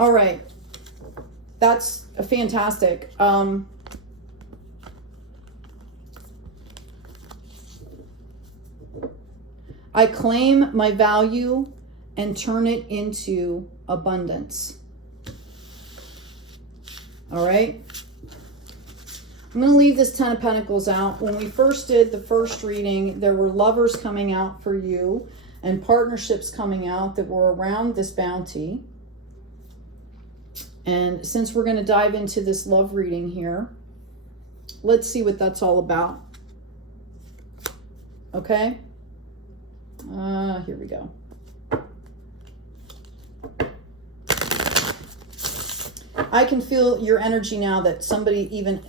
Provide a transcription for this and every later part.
All right. That's fantastic. I claim my value and turn it into abundance. All right. I'm going to leave this 10 of Pentacles out. When we first did the first reading, there were lovers coming out for you and partnerships coming out that were around this bounty. And since we're going to dive into this love reading here, let's see what that's all about. Okay. Here we go. I can feel your energy now that somebody,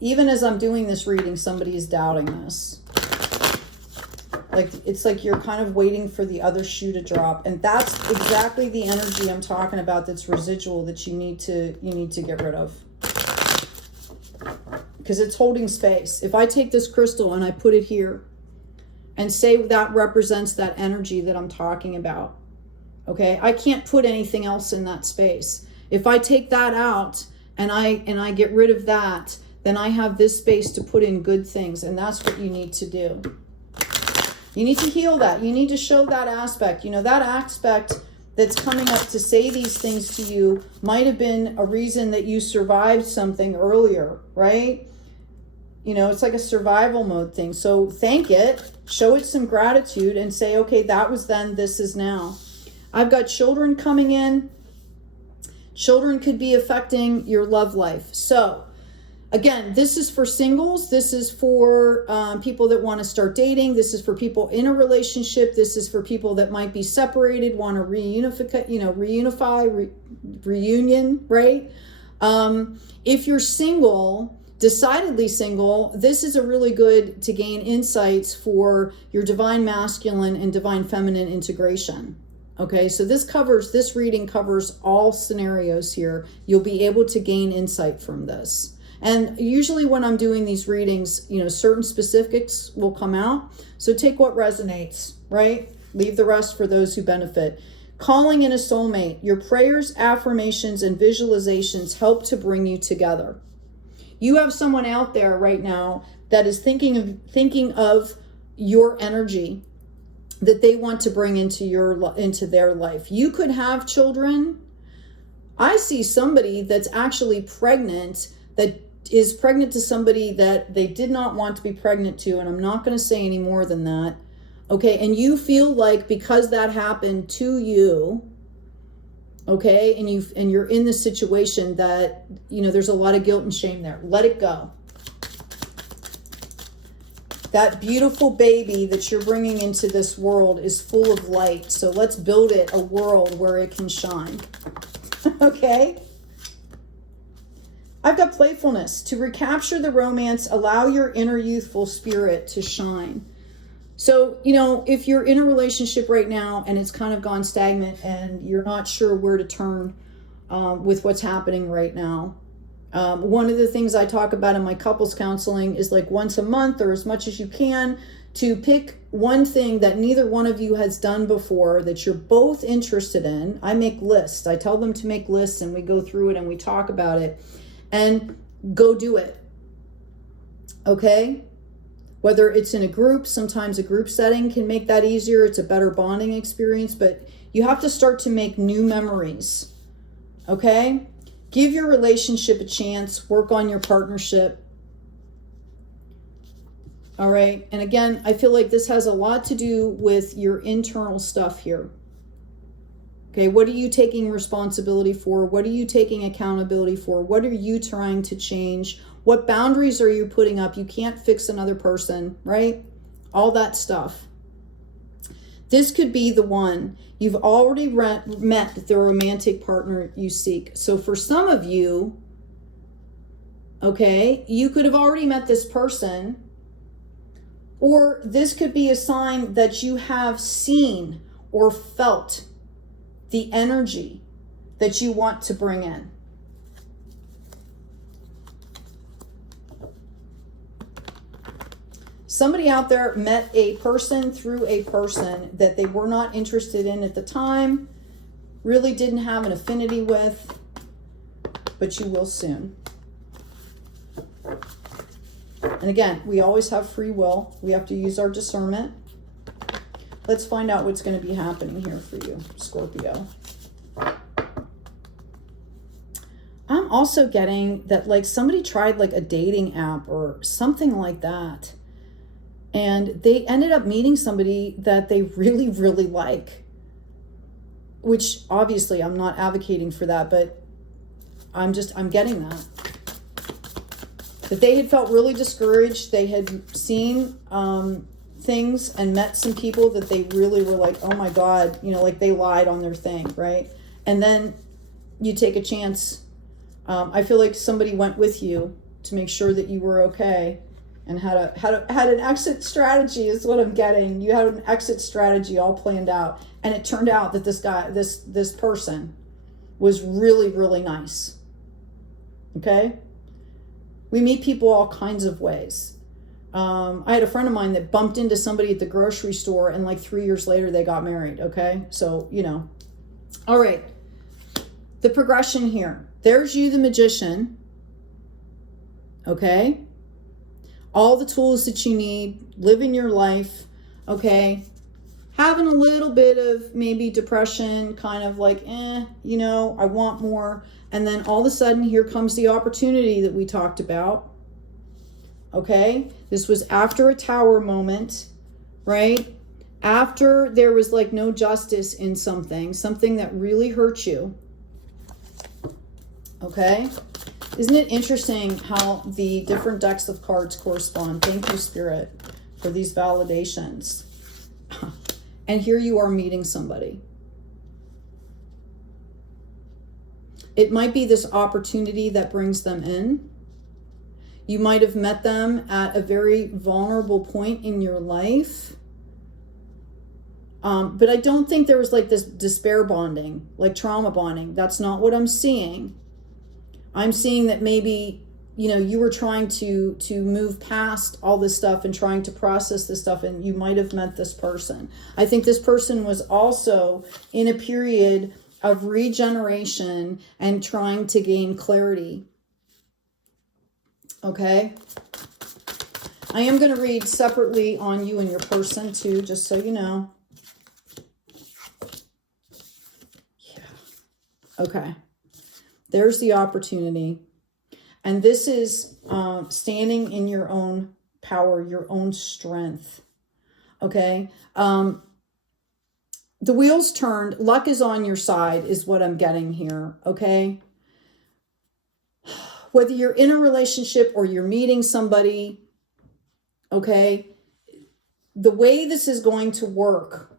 even as I'm doing this reading, somebody is doubting this. Like, it's like you're kind of waiting for the other shoe to drop. And that's exactly the energy I'm talking about that's residual that you need to get rid of. Because it's holding space. If I take this crystal and I put it here and say that represents that energy that I'm talking about, okay? I can't put anything else in that space. If I take that out and I get rid of that, then I have this space to put in good things. And that's what you need to do. You need to heal that. You need to show that aspect. You know, that aspect that's coming up to say these things to you might have been a reason that you survived something earlier, right? You know, it's like a survival mode thing. So thank it, show it some gratitude and say, okay, that was then, this is now. I've got children coming in. Children could be affecting your love life. So again, this is for singles. This is for people that want to start dating. This is for people in a relationship. This is for people that might be separated, want to reunion, right? If you're single, decidedly single, this is a really good to gain insights for your divine masculine and divine feminine integration. Okay, so this reading covers all scenarios here. You'll be able to gain insight from this. And usually when I'm doing these readings, you know, certain specifics will come out. So take what resonates, right? Leave the rest for those who benefit. Calling in a soulmate. Your prayers, affirmations, and visualizations help to bring you together. You have someone out there right now that is thinking of your energy that they want to bring into their life. You could have children. I see somebody that's actually pregnant, that is pregnant to somebody that they did not want to be pregnant to, and I'm not going to say any more than that. Okay, and you feel like because that happened to you, okay, and you're in this situation that, you know, there's a lot of guilt and shame there. Let it go. That beautiful baby that you're bringing into this world is full of light. So let's build it a world where it can shine. Okay? I've got playfulness. To recapture the romance, allow your inner youthful spirit to shine. So, you know, if you're in a relationship right now and it's kind of gone stagnant and you're not sure where to turn with what's happening right now, one of the things I talk about in my couples counseling is like once a month or as much as you can to pick one thing that neither one of you has done before that you're both interested in. I make lists. I tell them to make lists and we go through it and we talk about it and go do it. Okay? Whether it's in a group, sometimes a group setting can make that easier. It's a better bonding experience, but you have to start to make new memories. Okay? Give your relationship a chance. Work on your partnership. All right. And again, I feel like this has a lot to do with your internal stuff here. Okay. What are you taking responsibility for? What are you taking accountability for? What are you trying to change? What boundaries are you putting up? You can't fix another person, right? All that stuff. This could be the one. You've already met the romantic partner you seek. So for some of you, okay, you could have already met this person, or this could be a sign that you have seen or felt the energy that you want to bring in. Somebody out there met a person through a person that they were not interested in at the time, really didn't have an affinity with, but you will soon. And again, we always have free will. We have to use our discernment. Let's find out what's going to be happening here for you, Scorpio. I'm also getting that like somebody tried like a dating app or something like that. And they ended up meeting somebody that they really, really like. Which obviously I'm not advocating for that, but I'm getting that. That they had felt really discouraged. They had seen things and met some people that they really were like, oh my God, you know, like they lied on their thing, right? And then you take a chance. I feel like somebody went with you to make sure that you were okay and had an exit strategy is what I'm getting. You had an exit strategy all planned out. And it turned out that this guy, this person was really, really nice. Okay? We meet people all kinds of ways. I had a friend of mine that bumped into somebody at the grocery store and like 3 years later they got married. Okay? So, you know. All right. The progression here. There's you, the magician. Okay? All the tools that you need. Living your life. Okay? Having a little bit of maybe depression. Kind of like, you know, I want more. And then all of a sudden, here comes the opportunity that we talked about. Okay? This was after a tower moment. Right? After there was like no justice in something. Something that really hurt you. Okay? Isn't it interesting how the different decks of cards correspond? Thank you, Spirit, for these validations. And here you are meeting somebody. It might be this opportunity that brings them in. You might have met them at a very vulnerable point in your life. But I don't think there was like this despair bonding, like trauma bonding. That's not what I'm seeing. I'm seeing that maybe, you know, you were trying to move past all this stuff and trying to process this stuff, and you might have met this person. I think this person was also in a period of regeneration and trying to gain clarity. Okay? I am going to read separately on you and your person too, just so you know. Yeah. Okay. There's the opportunity. And this is standing in your own power, your own strength. Okay? The wheels turned. Luck is on your side is what I'm getting here. Okay? Whether you're in a relationship or you're meeting somebody, okay? The way this is going to work,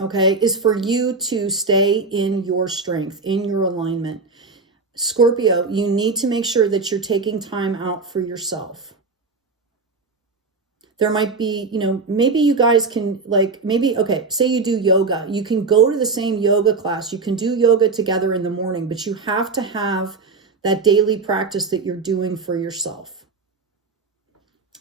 okay, is for you to stay in your strength, in your alignment. Scorpio, you need to make sure that you're taking time out for yourself. There might be, you know, maybe you guys can like, maybe, okay, say you do yoga. You can go to the same yoga class. You can do yoga together in the morning, but you have to have that daily practice that you're doing for yourself.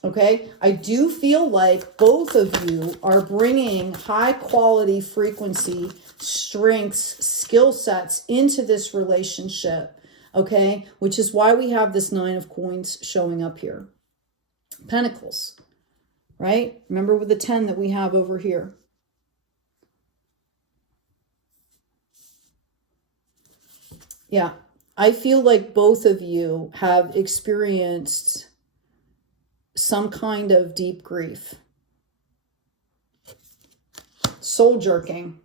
Okay, I do feel like both of you are bringing high quality frequency, strengths, skill sets into this relationship. Okay, which is why we have this 9 of coins showing up here. Pentacles, right? Remember with the 10 that we have over here. Yeah, I feel like both of you have experienced some kind of deep grief. Soul jerking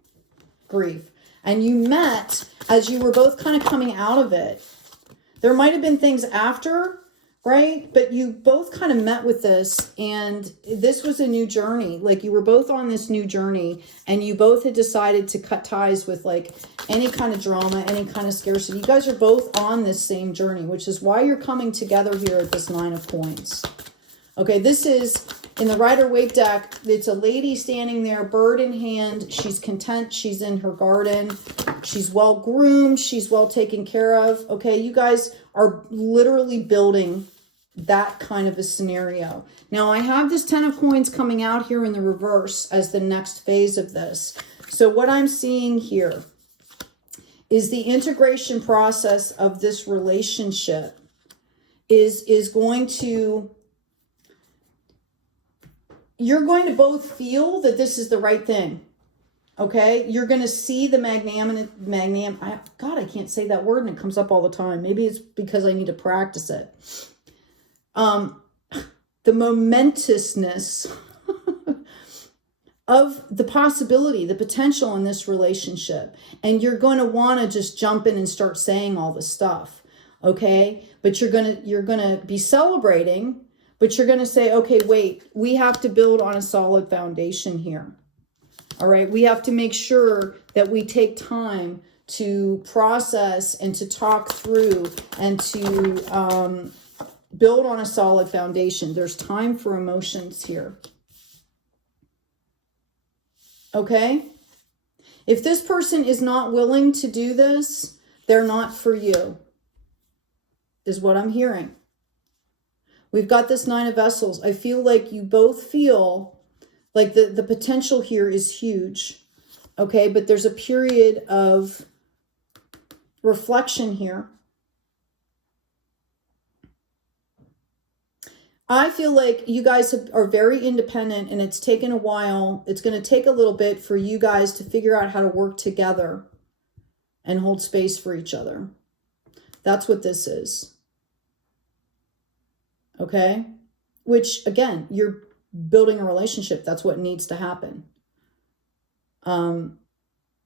grief. And you met as you were both kind of coming out of it. There might have been things after, right? But you both kind of met with this, and this was a new journey. Like you were both on this new journey, and you both had decided to cut ties with like any kind of drama, any kind of scarcity. You guys are both on this same journey, which is why you're coming together here at this 9 of coins. Okay, this is in the Rider-Waite deck. It's a lady standing there, bird in hand. She's content. She's in her garden. She's well groomed. She's well taken care of. Okay, you guys are literally building that kind of a scenario. Now, I have this 10 of coins coming out here in the reverse as the next phase of this. So what I'm seeing here is the integration process of this relationship is going to, you're going to both feel that this is the right thing. Okay, you're going to see the God, I can't say that word and it comes up all the time. Maybe it's because I need to practice it. The momentousness of the possibility, the potential in this relationship. And you're going to want to just jump in and start saying all this stuff. Okay, but you're going to be celebrating, but you're going to say, okay, wait, we have to build on a solid foundation here. All right, we have to make sure that we take time to process and to talk through and to build on a solid foundation. There's time for emotions here. Okay? If this person is not willing to do this, they're not for you, is what I'm hearing. We've got this Nine of Vessels. I feel like you both feel like the potential here is huge, okay? But there's a period of reflection here. I feel like you guys are very independent and it's taken a while. It's going to take a little bit for you guys to figure out how to work together and hold space for each other. That's what this is. Okay? Which, again, you're building a relationship. That's what needs to happen. And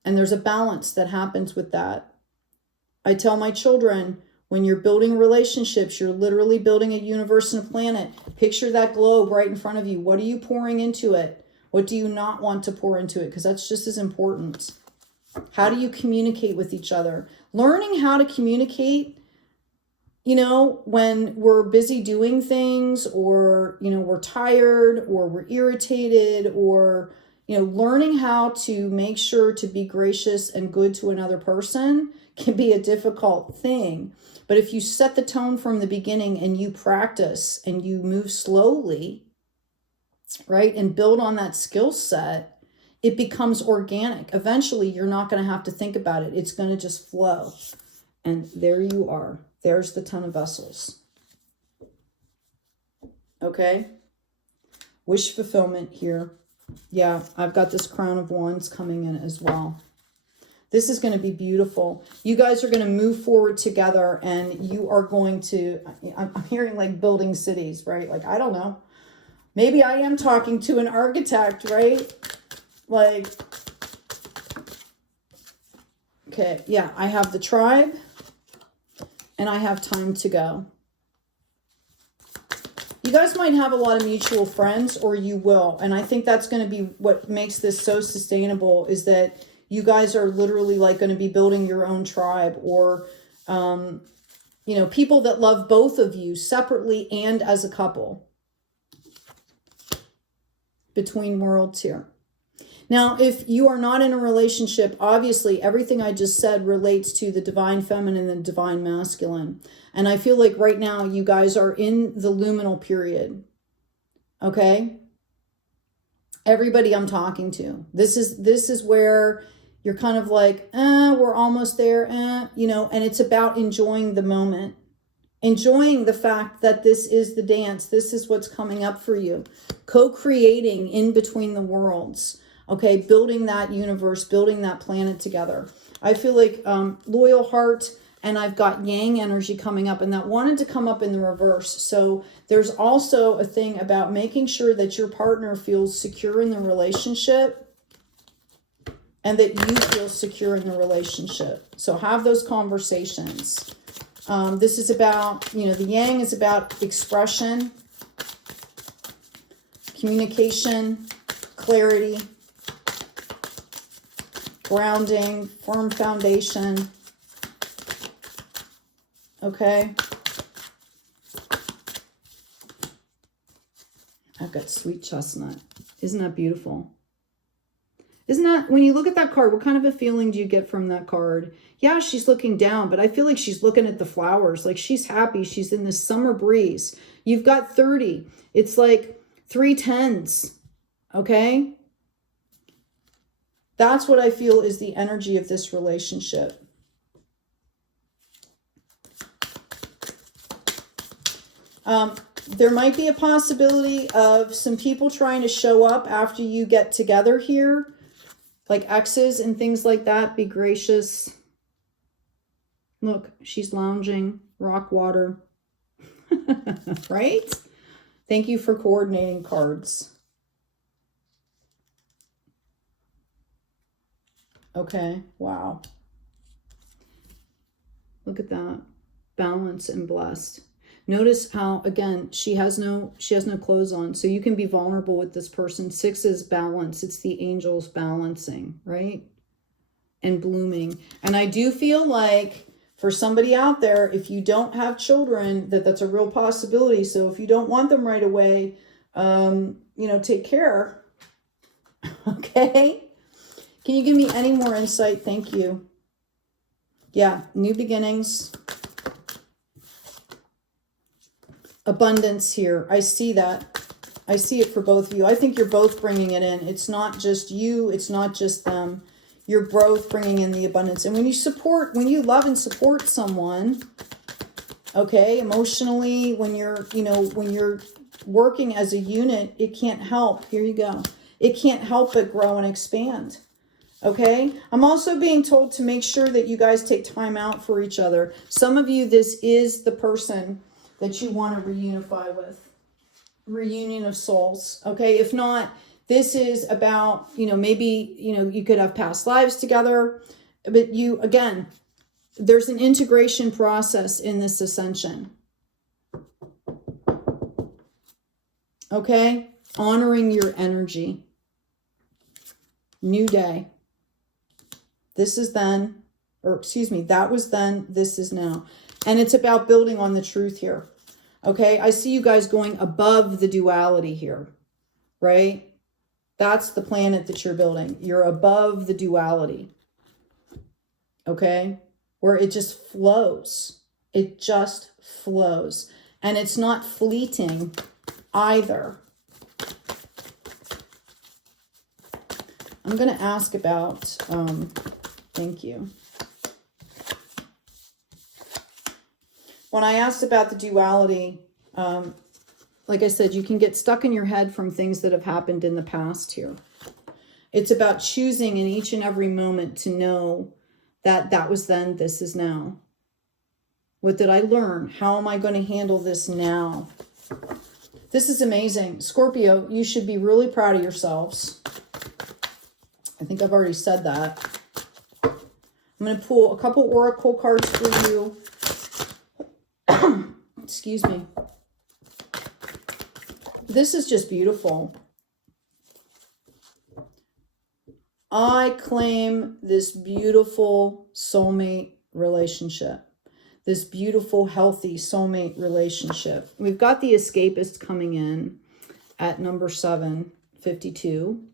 there's a balance that happens with that. I tell my children, when you're building relationships, you're literally building a universe and a planet. Picture that globe right in front of you. What are you pouring into it? What do you not want to pour into it? Because that's just as important. How do you communicate with each other? Learning how to communicate, you know, when we're busy doing things or, you know, we're tired or we're irritated or, you know, learning how to make sure to be gracious and good to another person can be a difficult thing. But if you set the tone from the beginning and you practice and you move slowly, right, and build on that skill set, it becomes organic. Eventually, you're not going to have to think about it. It's going to just flow. And there you are. There's the Ten of Vessels. Okay. Wish fulfillment here. Yeah, I've got this Crown of Wands coming in as well. This is going to be beautiful. You guys are going to move forward together and you are going to, I'm hearing like building cities, right? Like, I don't know. Maybe I am talking to an architect, right? Like, okay, yeah, I have the Tribe. And I have time to go. You guys might have a lot of mutual friends, or you will. And I think that's going to be what makes this so sustainable, is that you guys are literally like going to be building your own tribe, or, you know, people that love both of you separately and as a couple. Between worlds here. Now, if you are not in a relationship, obviously everything I just said relates to the divine feminine and divine masculine. And I feel like right now you guys are in the luminal period. Okay? Everybody I'm talking to. This is where you're kind of like, we're almost there, you know, and it's about enjoying the moment. Enjoying the fact that this is the dance. This is what's coming up for you. Co-creating in between the worlds. Okay, building that universe, building that planet together. I feel like loyal heart, and I've got yang energy coming up, and that wanted to come up in the reverse. So there's also a thing about making sure that your partner feels secure in the relationship and that you feel secure in the relationship. So have those conversations. This is about, you know, the yang is about expression, communication, clarity, grounding, firm foundation. Okay. I've got sweet chestnut. Isn't that beautiful? Isn't that, when you look at that card, what kind of a feeling do you get from that card? Yeah, she's looking down, but I feel like she's looking at the flowers. Like she's happy. She's in this summer breeze. You've got 30. It's like 3 10s. Okay. That's what I feel is the energy of this relationship. There might be a possibility of some people trying to show up after you get together here, like exes and things like that. Be gracious. Look, she's lounging, rock water. Right? Thank you for coordinating cards. Okay, wow. Look at that. Balance and blessed. Notice how, again, she has no clothes on. So you can be vulnerable with this person. 6 is balance. It's the angels balancing, right? And blooming. And I do feel like for somebody out there, if you don't have children, that's a real possibility. So if you don't want them right away, you know, take care. Okay? Can you give me any more insight? Thank you. Yeah, new beginnings. Abundance here. I see that. I see it for both of you. I think you're both bringing it in. It's not just you. It's not just them. You're both bringing in the abundance. And when you love and support someone, okay, emotionally, when you're, you know, when you're working as a unit, it can't help. Here you go. It can't help but grow and expand. Okay. I'm also being told to make sure that you guys take time out for each other. Some of you, this is the person that you want to reunify with. Reunion of souls. Okay. If not, this is about, you know, maybe, you know, you could have past lives together, but you, again, there's an integration process in this ascension. Okay. Honoring your energy. New day. This is then, or excuse me, that was then, this is now. And it's about building on the truth here. Okay, I see you guys going above the duality here, right? That's the planet that you're building. You're above the duality. Okay, where it just flows. It just flows. And it's not fleeting either. I'm going to ask about, thank you. When I asked about the duality, like I said, you can get stuck in your head from things that have happened in the past here. It's about choosing in each and every moment to know that that was then, this is now. What did I learn? How am I going to handle this now? This is amazing. Scorpio, you should be really proud of yourselves. I think I've already said that. I'm going to pull a couple oracle cards for you. Excuse me. This is just beautiful. I claim this beautiful soulmate relationship. This beautiful, healthy soulmate relationship. We've got the escapist coming in at number 752.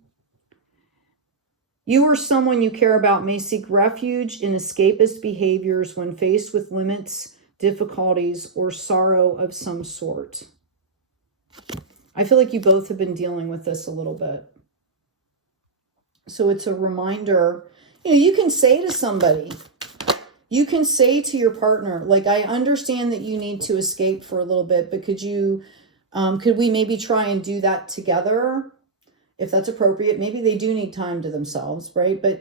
You or someone you care about may seek refuge in escapist behaviors when faced with limits, difficulties, or sorrow of some sort. I feel like you both have been dealing with this a little bit. So it's a reminder, you know, you can say to somebody, you can say to your partner, like, I understand that you need to escape for a little bit, but could we maybe try and do that together? If that's appropriate. Maybe they do need time to themselves, right? But,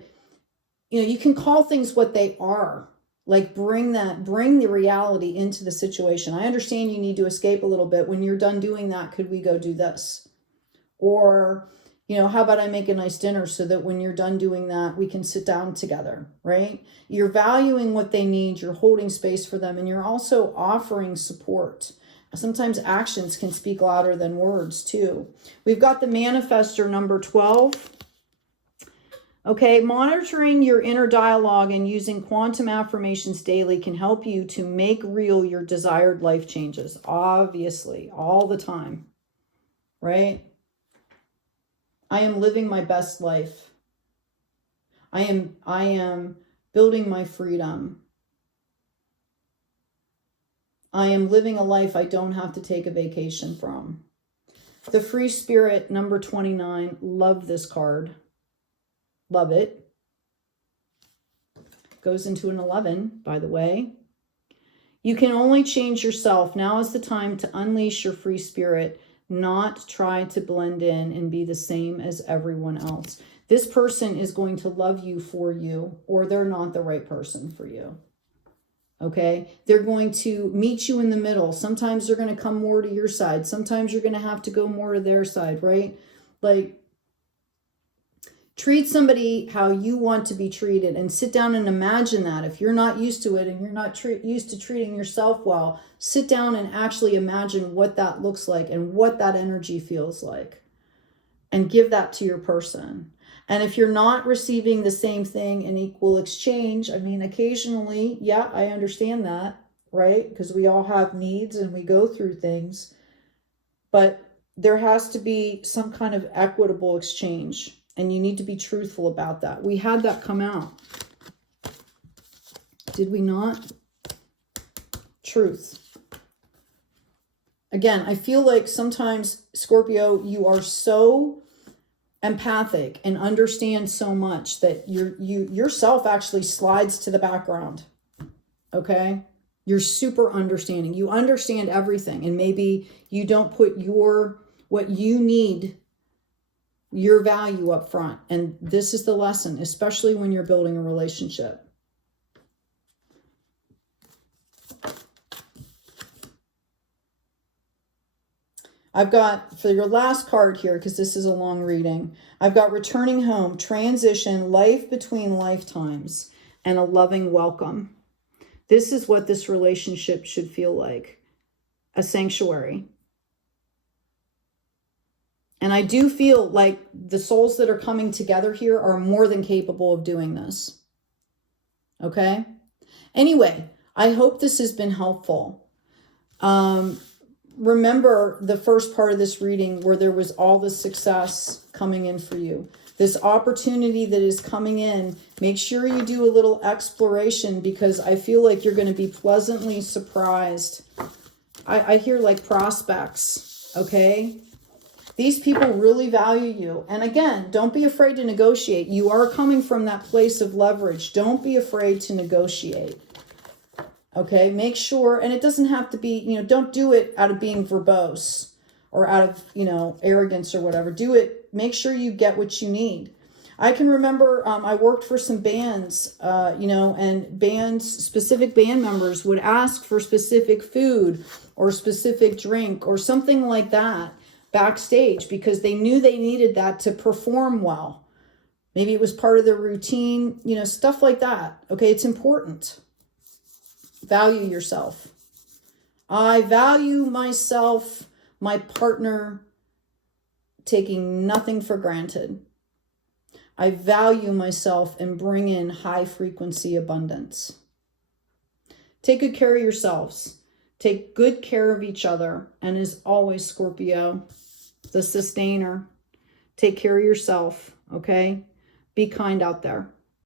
you know, you can call things what they are. Like bring the reality into the situation. I understand you need to escape a little bit. When you're done doing that, could we go do this? Or, you know, how about I make a nice dinner so that when you're done doing that, we can sit down together, right? You're valuing what they need. You're holding space for them. And you're also offering support. Sometimes actions can speak louder than words too. We've got the manifestor number 12. Okay, monitoring your inner dialogue and using quantum affirmations daily can help you to make real your desired life changes. Obviously, all the time, right? I am living my best life. I am building my freedom. I am living a life I don't have to take a vacation from. The free spirit, number 29. Love this card. Love it. Goes into an 11, by the way. You can only change yourself. Now is the time to unleash your free spirit, not try to blend in and be the same as everyone else. This person is going to love you for you, or they're not the right person for you. Okay? They're going to meet you in the middle. Sometimes they're going to come more to your side. Sometimes you're going to have to go more to their side, right? Like, treat somebody how you want to be treated, and sit down and imagine that. If you're not used to it and you're not used to treating yourself well, sit down and actually imagine what that looks like and what that energy feels like, and give that to your person. And if you're not receiving the same thing in equal exchange, I mean, occasionally, yeah, I understand that, right? Because we all have needs and we go through things, but there has to be some kind of equitable exchange. And you need to be truthful about that. We had that come out. Did we not? Truth. Again, I feel like sometimes, Scorpio, you are so empathic and understand so much that yourself actually slides to the background. Okay? You're super understanding. You understand everything. And maybe you don't put what you need, your value up front. And this is the lesson, especially when you're building a relationship. I've got, for your last card here, because this is a long reading, I've got returning home, transition, life between lifetimes, and a loving welcome. This is what this relationship should feel like. A sanctuary. And I do feel like the souls that are coming together here are more than capable of doing this. Okay? Anyway, I hope this has been helpful. Remember the first part of this reading where there was all the success coming in for you. This opportunity that is coming in, make sure you do a little exploration, because I feel like you're going to be pleasantly surprised. I hear like prospects, okay? These people really value you. And again, don't be afraid to negotiate. You are coming from that place of leverage. Don't be afraid to negotiate. Okay, make sure, and it doesn't have to be, don't do it out of being verbose or out of, arrogance or whatever. Do it, make sure you get what you need. I can remember I worked for some bands, and specific band members would ask for specific food or specific drink or something like that backstage because they knew they needed that to perform well. Maybe it was part of their routine, stuff like that. Okay, it's important. Value yourself. I value myself, my partner, taking nothing for granted. I value myself and bring in high frequency abundance. Take good care of yourselves. Take good care of each other. And as always, Scorpio, the sustainer, take care of yourself, okay? Be kind out there.